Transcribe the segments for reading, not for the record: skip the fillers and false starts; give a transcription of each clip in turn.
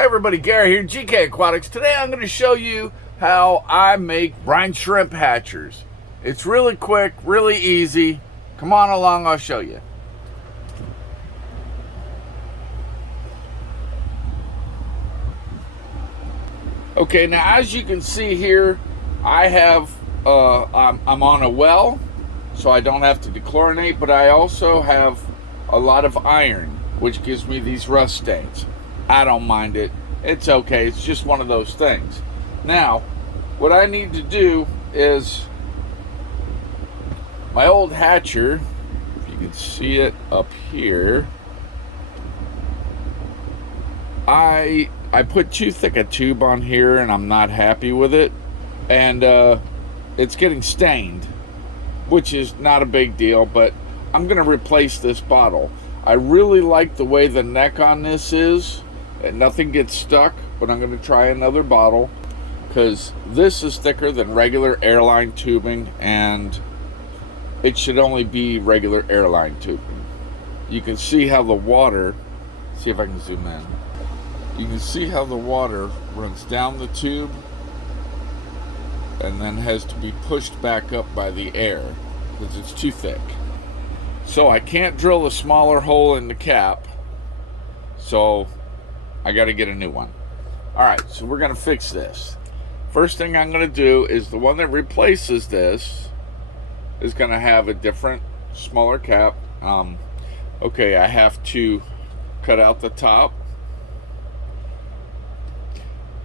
Hey everybody, Gary here, GK Aquatics. Today I'm going to show you how I make brine shrimp hatchers. It's really quick, really easy. Come on along, I'll show you. Okay, now as you can see here, I have, I'm on a well, so I don't have to dechlorinate, but I also have a lot of iron, which gives me these rust stains. I don't mind it. It's okay. It's just one of those things. Now, what I need to do is my old hatcher, if you can see it up here, I put too thick a tube on here and I'm not happy with it, and it's getting stained, which is not a big deal, but I'm going to replace this bottle. I really like the way the neck on this is, and nothing gets stuck, but I'm going to try another bottle because this is thicker than regular airline tubing, and it should only be regular airline tubing. You can see how the water, see if I can zoom in, you can see how the water runs down the tube and then has to be pushed back up by the air because it's too thick. So I can't drill a smaller hole in the cap, so I got to get a new one. Alright, so we're going to fix this. First thing I'm going to do is the one that replaces this is going to have a different, smaller cap. Okay, I have to cut out the top.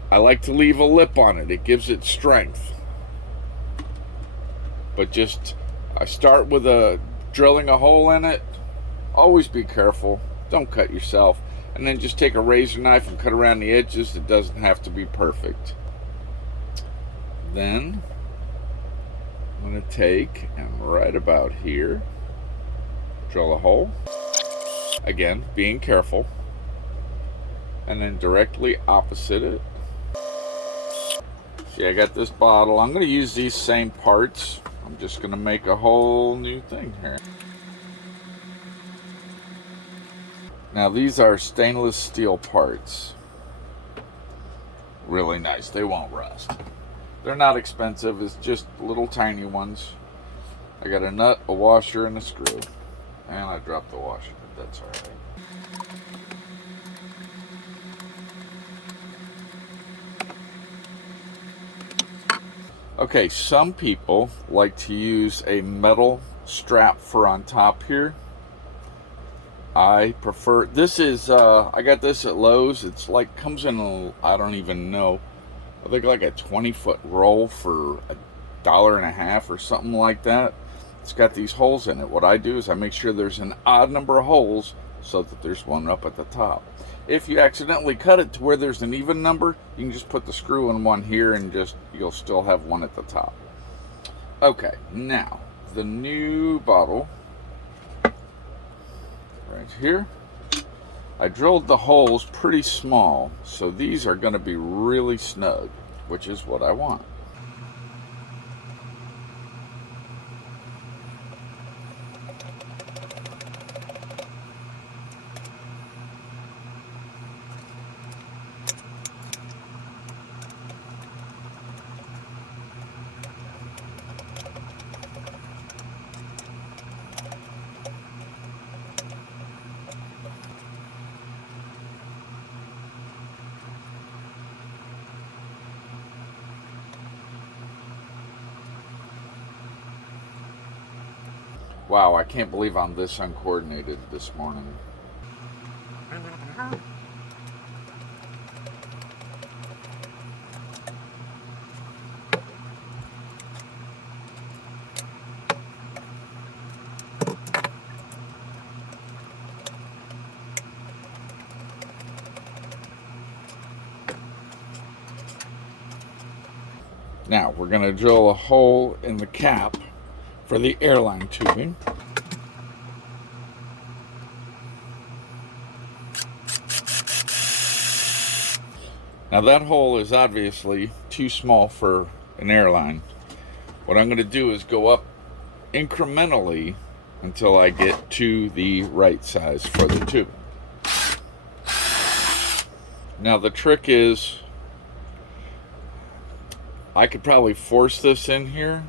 I like to leave a lip on it. It gives it strength. But just, I start with drilling a hole in it. Always be careful. Don't cut yourself. And then just take a razor knife and cut around the edges. It doesn't have to be perfect. Then I'm going to take and right about here, drill a hole. Again, being careful. And then directly opposite it. See, I got this bottle. I'm going to use these same parts. I'm just going to make a whole new thing here. Now these are stainless steel parts. Really nice. They won't rust. They're not expensive. It's just little tiny ones. I got a nut, a washer, and a screw. And I dropped the washer, but that's alright. Okay, some people like to use a metal strap for on top here. I prefer, this is, I got this at Lowe's. It's like, comes in, I don't even know, I think like a 20-foot roll for $1.50 or something like that. It's got these holes in it. What I do is I make sure there's an odd number of holes so that there's one up at the top. If you accidentally cut it to where there's an even number, you can just put the screw in one here and just, you'll still have one at the top. Okay, now, the new bottle. Right here, I drilled the holes pretty small, so these are going to be really snug, which is what I want. Wow, I can't believe I'm this uncoordinated this morning. Now, we're going to drill a hole in the cap for the airline tubing. Now that hole is obviously too small for an airline. What I'm going to do is go up incrementally until I get to the right size for the tube. Now the trick is, I could probably force this in here,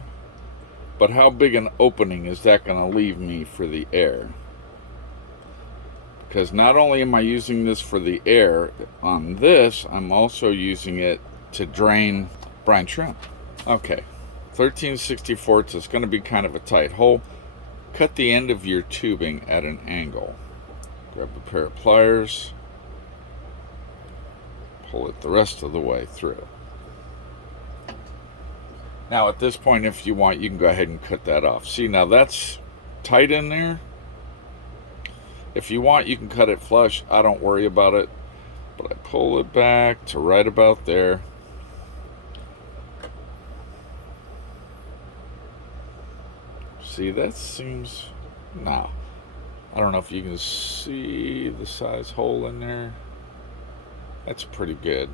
but how big an opening is that going to leave me for the air? Because not only am I using this for the air on this, I'm also using it to drain brine shrimp. Okay, 13/64, it's going to be kind of a tight hole. Cut the end of your tubing at an angle. Grab a pair of pliers, pull it the rest of the way through. Now at this point, if you want, you can go ahead and cut that off. See, now that's tight in there. If you want, you can cut it flush. I don't worry about it. But I pull it back to right about there. See, that seems... No. I don't know if you can see the size hole in there. That's pretty good.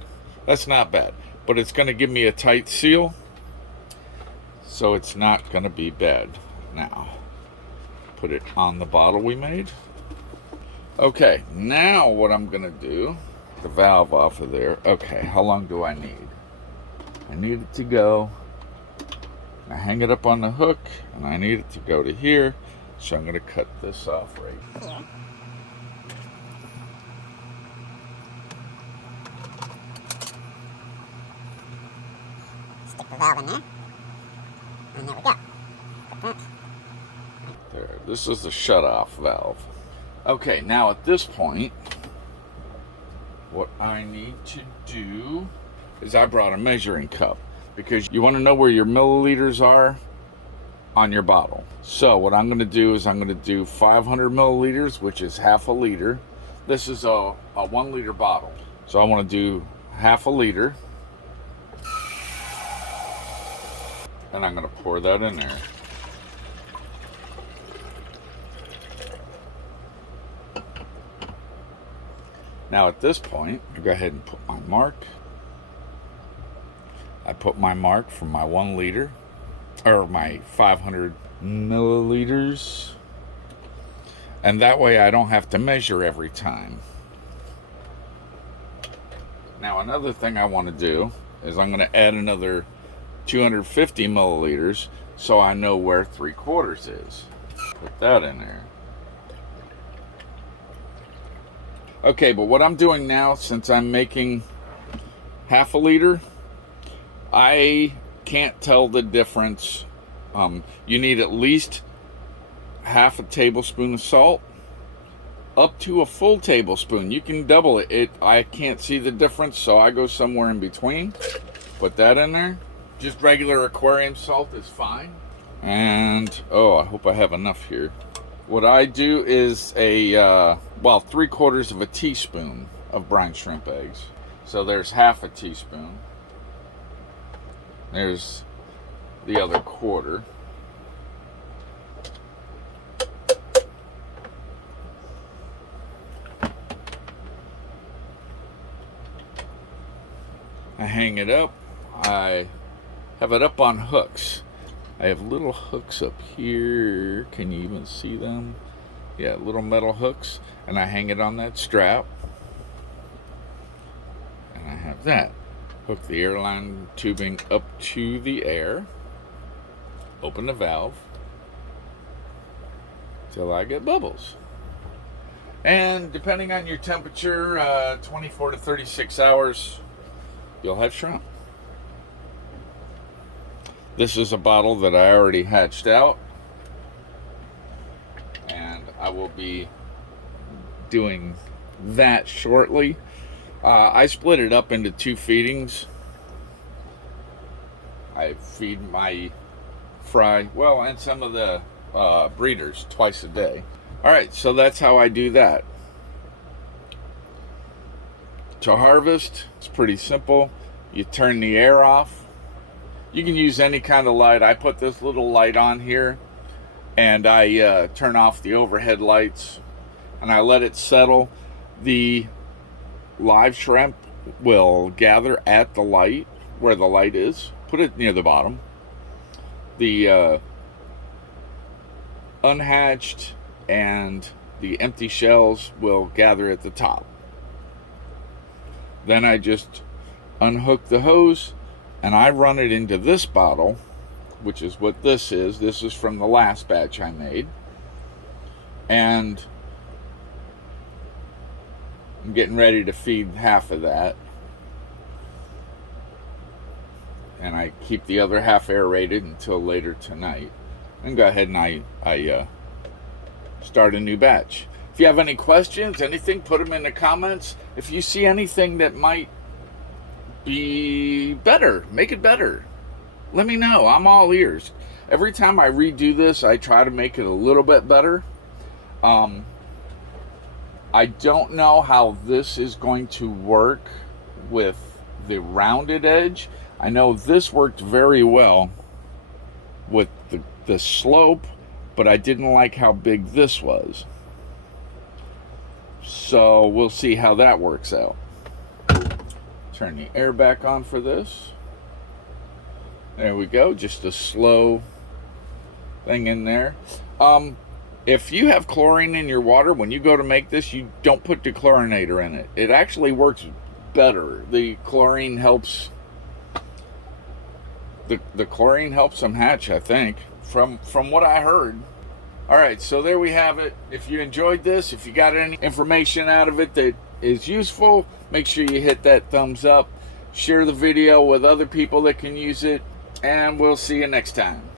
That's not bad. But it's going to give me a tight seal. So it's not going to be bad. Now, put it on the bottle we made. Okay, now what I'm going to do, the valve off of there. Okay, how long do I need? I need it to go. I hang it up on the hook, and I need it to go to here. So I'm going to cut this off right here. Stick the valve in there. And there we go. There, this is the shut-off valve. Okay, now at this point, what I need to do is I brought a measuring cup because you want to know where your milliliters are on your bottle. So what I'm going to do is I'm going to do 500 milliliters, which is half a liter. This is a 1 liter bottle. So I want to do half a liter. And I'm going to pour that in there. Now at this point, I go ahead and put my mark. I put my mark for my 1 liter, or my 500 milliliters. And that way I don't have to measure every time. Now another thing I want to do is I'm going to add another 250 milliliters so I know where 3/4 is. Put that in there. Okay, but what I'm doing now, since I'm making half a liter, I can't tell the difference. You need at least half a tablespoon of salt, up to a full tablespoon. You can double it. I can't see the difference, so I go somewhere in between. Put that in there. Just regular aquarium salt is fine. And, oh, I hope I have enough here. What I do is a, 3/4 of a teaspoon of brine shrimp eggs. So there's half a teaspoon. There's the other quarter. I hang it up. I have it up on hooks. I have little hooks up here. Can you even see them? Yeah, little metal hooks. And I hang it on that strap. And I have that. Hook the airline tubing up to the air. Open the valve. Till I get bubbles. And depending on your temperature, 24 to 36 hours, you'll have shrimp. This is a bottle that I already hatched out, and I will be doing that shortly. I split it up into 2 feedings. I feed my fry, and some of the breeders twice a day. Alright, so that's how I do that. To harvest, it's pretty simple. You turn the air off. You can use any kind of light. I put this little light on here, and I turn off the overhead lights, and I let it settle. The live shrimp will gather at the light, where the light is. Put it near the bottom. The unhatched and the empty shells will gather at the top. Then I just unhook the hose and I run it into this bottle, which is what this is. This is from the last batch I made. And I'm getting ready to feed half of that. And I keep the other half aerated until later tonight. And go ahead and I start a new batch. If you have any questions, anything, put them in the comments. If you see anything that might be better, make it better. Let me know. I'm all ears. Every time I redo this, I try to make it a little bit better. I don't know how this is going to work with the rounded edge. I know this worked very well with the slope, but I didn't like how big this was. So we'll see how that works out. Turn the air back on for this. There we go. Just a slow thing in there. If you have chlorine in your water, when you go to make this, you don't put dechlorinator in it. It actually works better. The chlorine helps. The chlorine helps them hatch, I think, from what I heard. All right, so there we have it. If you enjoyed this, if you got any information out of it that is useful, make sure you hit that thumbs up. Share the video with other people that can use it, and we'll see you next time.